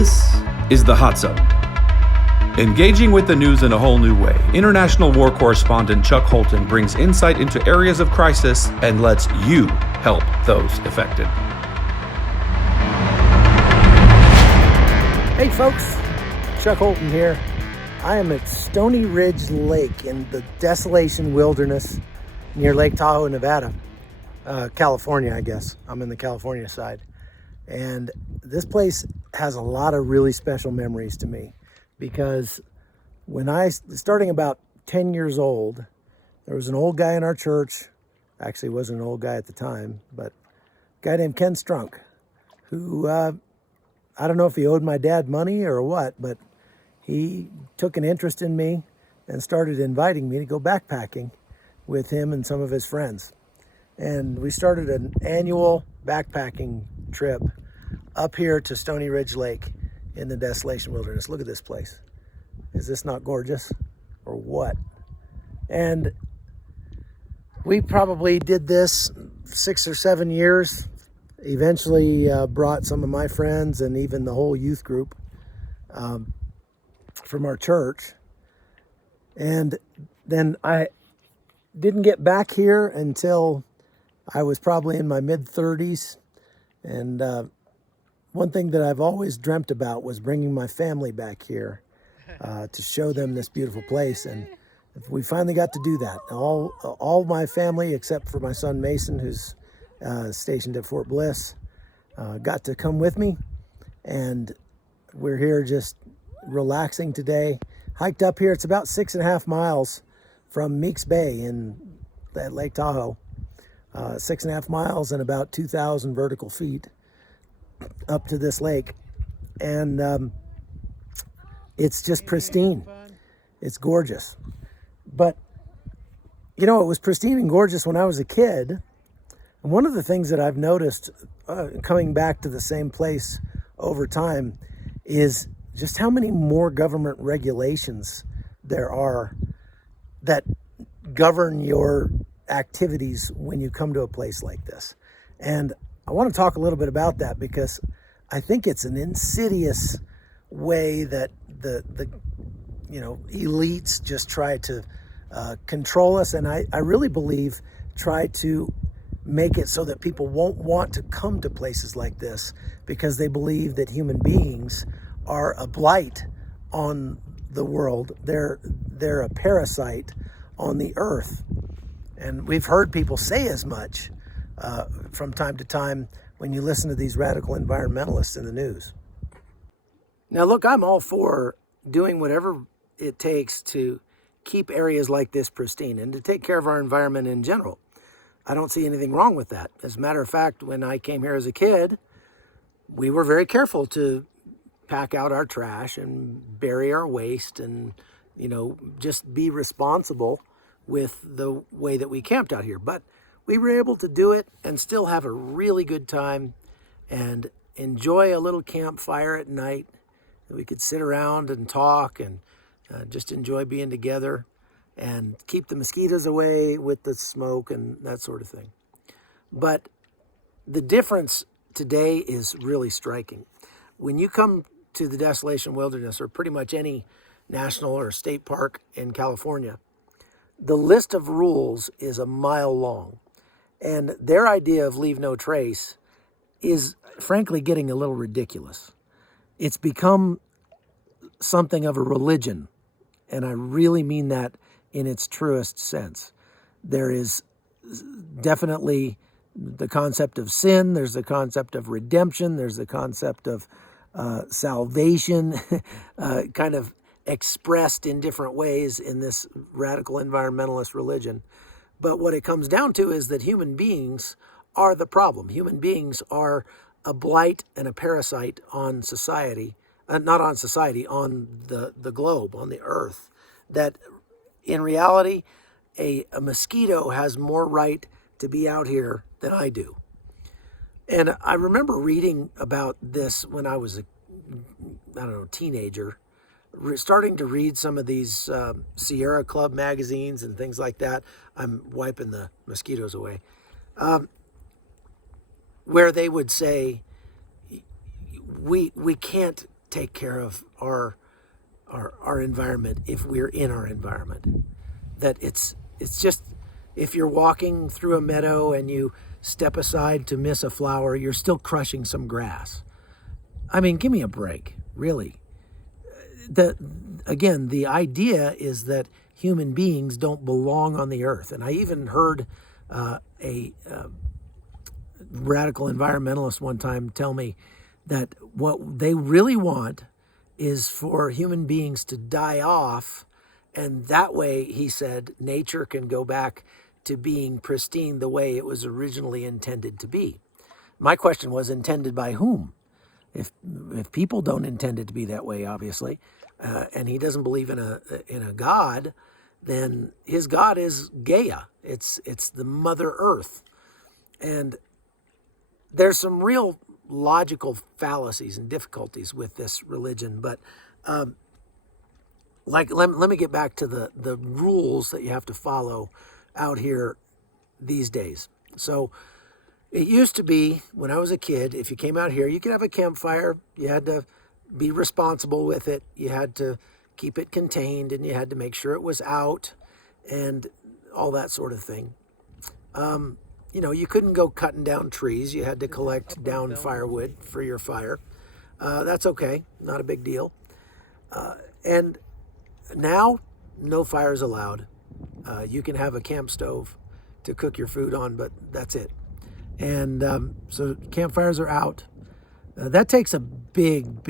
This is the Hot Zone. Engaging with the news in a whole new way, international war correspondent Chuck Holton brings insight into areas of crisis and lets you help those affected. Hey folks, Chuck Holton here. I am at Stony Ridge Lake in the Desolation wilderness near Lake Tahoe, Nevada. California, I guess. I'm in the California side. And this place has a lot of really special memories to me because when starting about 10 years old, there was an old guy in our church. Actually, wasn't an old guy at the time, but a guy named Ken Strunk, who, I don't know if he owed my dad money or what, but he took an interest in me and started inviting me to go backpacking with him and some of his friends. And we started an annual backpacking trip up here to Stony Ridge Lake in the Desolation Wilderness. Look at this place. Is this not gorgeous or what? And we probably did this 6 or 7 years. Eventually brought some of my friends and even the whole youth group from our church. And then I didn't get back here until I was probably in my mid-30s. And one thing that I've always dreamt about was bringing my family back here to show them this beautiful place. And we finally got to do that. All my family, except for my son Mason, who's stationed at Fort Bliss, got to come with me. And we're here just relaxing today. Hiked up here. It's about 6.5 miles from Meeks Bay in Lake Tahoe. 6.5 miles and about 2,000 vertical feet up to this lake. And it's just pristine. It's gorgeous. But, you know, it was pristine and gorgeous when I was a kid. And one of the things that I've noticed coming back to the same place over time is just how many more government regulations there are that govern your activities when you come to a place like this. And I want to talk a little bit about that because I think it's an insidious way that the elites just try to control us, and I really believe try to make it so that people won't want to come to places like this because they believe that human beings are a blight on the world. They're a parasite on the earth. And we've heard people say as much from time to time when you listen to these radical environmentalists in the news. Now, look, I'm all for doing whatever it takes to keep areas like this pristine and to take care of our environment in general. I don't see anything wrong with that. As a matter of fact, when I came here as a kid, we were very careful to pack out our trash and bury our waste and, just be responsible with the way that we camped out here. But we were able to do it and still have a really good time and enjoy a little campfire at night. We could sit around and talk and just enjoy being together and keep the mosquitoes away with the smoke and that sort of thing. But the difference today is really striking. When you come to the Desolation Wilderness or pretty much any national or state park in California, the list of rules is a mile long. And their idea of leave no trace is frankly getting a little ridiculous. It's become something of a religion. And I really mean that in its truest sense. There is definitely the concept of sin. There's the concept of redemption. There's the concept of salvation, kind of expressed in different ways in this radical environmentalist religion. But what it comes down to is that human beings are the problem. Human beings are a blight and a parasite on society, not on society, on the globe, on the earth. That in reality, a mosquito has more right to be out here than I do. And I remember reading about this when I was a teenager, starting to read some of these Sierra Club magazines and things like that. I'm wiping the mosquitoes away. Where they would say, we can't take care of our environment if we're in our environment. That it's just, if you're walking through a meadow and you step aside to miss a flower, you're still crushing some grass. I mean, give me a break, really. Again, the idea is that human beings don't belong on the earth. And I even heard a radical environmentalist one time tell me that what they really want is for human beings to die off, and that way, he said, nature can go back to being pristine the way it was originally intended to be. My question was, intended by whom? If people don't intend it to be that way, obviously, and he doesn't believe in a God, then his God is Gaia. It's the Mother Earth. And there's some real logical fallacies and difficulties with this religion, but let me get back to the rules that you have to follow out here these days. So it used to be, when I was a kid, if you came out here, you could have a campfire. You had to be responsible with it. You had to keep it contained, and you had to make sure it was out and all that sort of thing. You couldn't go cutting down trees. You had to collect down firewood for your fire. That's okay. Not a big deal. And now, no fires allowed. You can have a camp stove to cook your food on, but that's it. And so campfires are out. That takes a big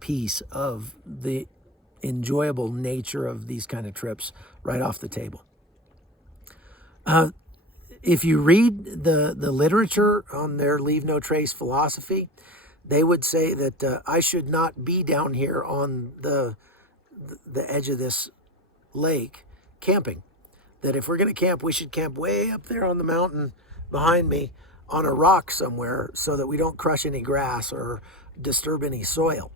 piece of the enjoyable nature of these kind of trips right off the table. If you read the literature on their Leave No Trace philosophy, they would say that I should not be down here on the edge of this lake camping. That if we're going to camp, we should camp way up there on the mountain behind me on a rock somewhere so that we don't crush any grass or disturb any soil,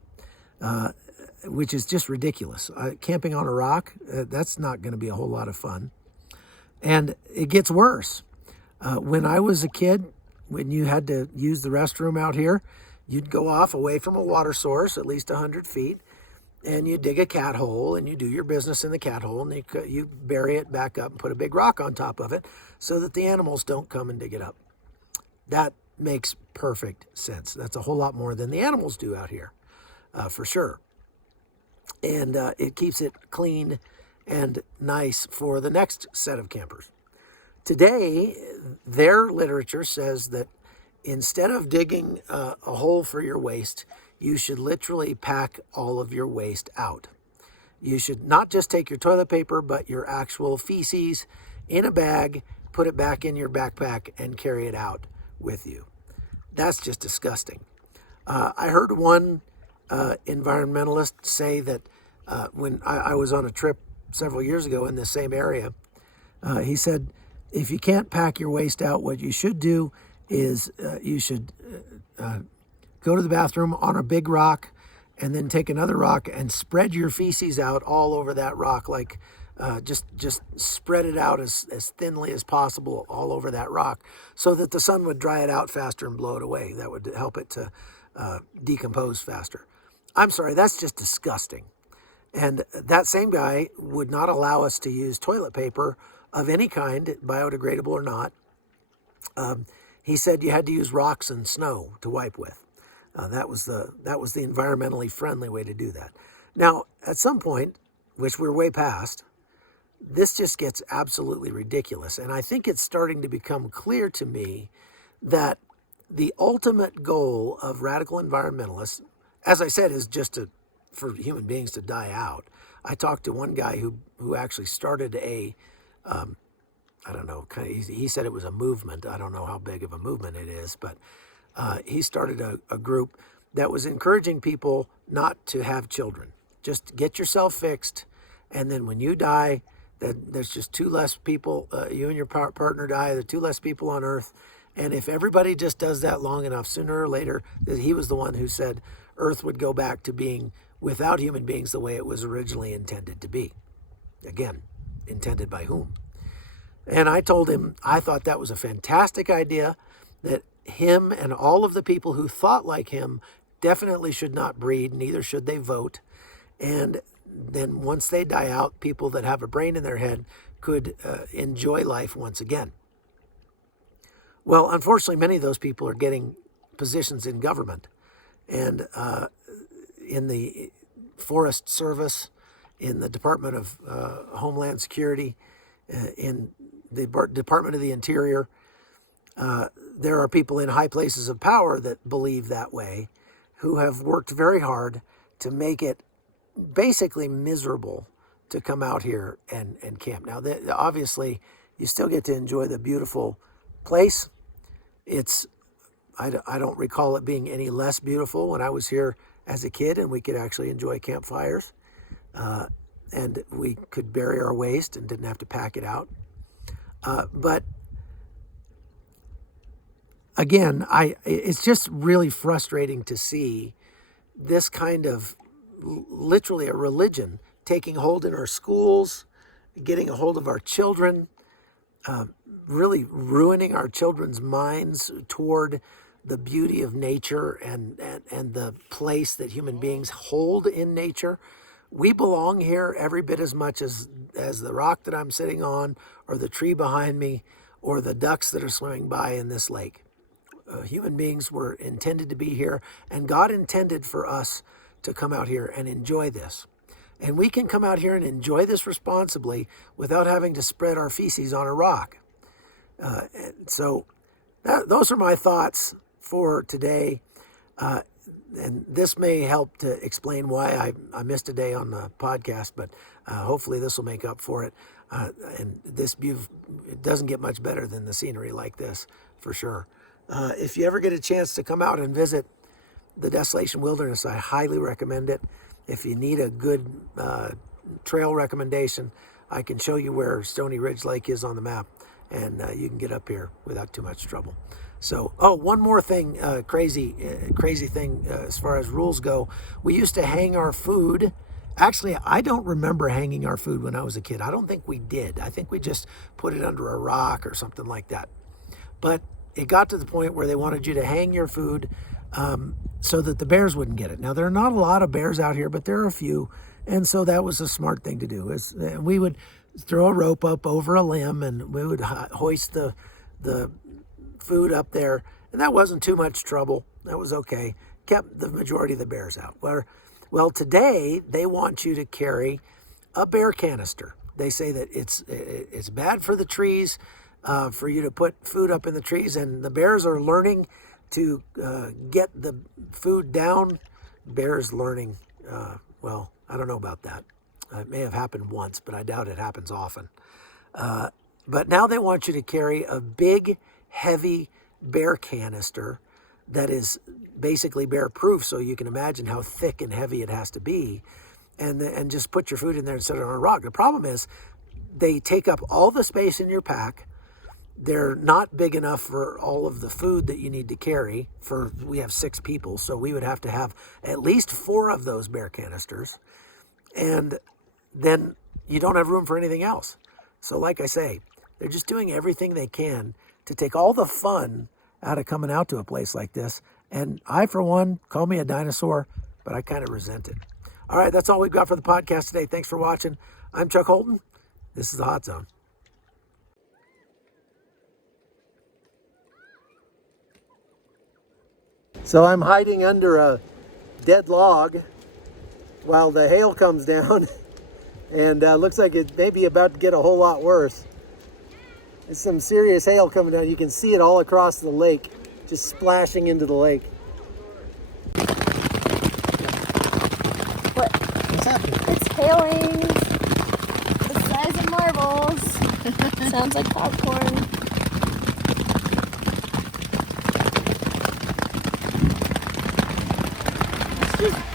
which is just ridiculous. Camping on a rock, that's not going to be a whole lot of fun. And it gets worse. When I was a kid, when you had to use the restroom out here, you'd go off away from a water source, at least 100 feet, and you dig a cat hole, and you do your business in the cat hole, and you bury it back up and put a big rock on top of it so that the animals don't come and dig it up. That makes perfect sense. That's a whole lot more than the animals do out here, for sure. And it keeps it clean and nice for the next set of campers. Today, their literature says that instead of digging a hole for your waste, you should literally pack all of your waste out. You should not just take your toilet paper, but your actual feces in a bag, put it back in your backpack, and carry it out with you. That's just disgusting. I heard one environmentalist say that when I was on a trip several years ago in the same area, he said, if you can't pack your waste out, what you should do is you should go to the bathroom on a big rock and then take another rock and spread your feces out all over that rock, like just spread it out as thinly as possible all over that rock so that the sun would dry it out faster and blow it away. That would help it to decompose faster. I'm sorry, that's just disgusting. And that same guy would not allow us to use toilet paper of any kind, biodegradable or not. He said you had to use rocks and snow to wipe with. That was the environmentally friendly way to do that. Now, at some point, which we're way past, this just gets absolutely ridiculous. And I think it's starting to become clear to me that the ultimate goal of radical environmentalists, as I said, is just for human beings to die out. I talked to one guy who actually started I don't know, he said it was a movement. I don't know how big of a movement it is, but he started a group that was encouraging people not to have children. Just get yourself fixed, and then when you die, there's just two less people, you and your partner die, there are two less people on Earth. And if everybody just does that long enough, sooner or later, he was the one who said Earth would go back to being without human beings the way it was originally intended to be. Again, intended by whom? And I told him I thought that was a fantastic idea, that him and all of the people who thought like him definitely should not breed, neither should they vote. And then once they die out, people that have a brain in their head could enjoy life once again. Well, unfortunately, many of those people are getting positions in government and in the Forest Service, in the Department of Homeland Security, in the Department of the Interior. There are people in high places of power that believe that way, who have worked very hard to make it basically miserable to come out here and camp. Now, obviously, you still get to enjoy the beautiful place. I don't recall it being any less beautiful when I was here as a kid, and we could actually enjoy campfires, and we could bury our waste and didn't have to pack it out. But again, it's just really frustrating to see this kind of literally a religion taking hold in our schools, getting a hold of our children, really ruining our children's minds toward the beauty of nature and the place that human beings hold in nature. We belong here every bit as much as the rock that I'm sitting on, or the tree behind me, or the ducks that are swimming by in this lake. Human beings were intended to be here, and God intended for us to come out here and enjoy this. And we can come out here and enjoy this responsibly without having to spread our feces on a rock. So those are my thoughts for today. And this may help to explain why I missed a day on the podcast, but hopefully this will make up for it. And this view, it doesn't get much better than the scenery like this, for sure. If you ever get a chance to come out and visit the Desolation Wilderness, I highly recommend it. If you need a good trail recommendation, I can show you where Stony Ridge Lake is on the map, and you can get up here without too much trouble. So, one more thing, crazy thing as far as rules go. We used to hang our food. Actually, I don't remember hanging our food when I was a kid. I don't think we did. I think we just put it under a rock or something like that. But it got to the point where they wanted you to hang your food so that the bears wouldn't get it. Now, there are not a lot of bears out here, but there are a few. And so that was a smart thing to do. We would throw a rope up over a limb, and we would hoist the food up there. And that wasn't too much trouble. That was okay. Kept the majority of the bears out. Well, today they want you to carry a bear canister. They say that it's bad for the trees, for you to put food up in the trees, and the bears are learning to get the food down. Bears learning, well, I don't know about that. It may have happened once, but I doubt it happens often. But now they want you to carry a big, heavy bear canister that is basically bear-proof, so you can imagine how thick and heavy it has to be, and just put your food in there and set it on a rock. The problem is they take up all the space in your pack. They're not big enough for all of the food that you need to carry. We have 6 people, so we would have to have at least 4 of those bear canisters. And then you don't have room for anything else. So like I say, they're just doing everything they can to take all the fun out of coming out to a place like this. And I, for one, call me a dinosaur, but I kind of resent it. All right, that's all we've got for the podcast today. Thanks for watching. I'm Chuck Holton. This is The Hot Zone. So I'm hiding under a dead log while the hail comes down, and looks like it may be about to get a whole lot worse. There's some serious hail coming down. You can see it all across the lake, just splashing into the lake. What's happening? It's hailing the size of marbles. Sounds like popcorn. It's just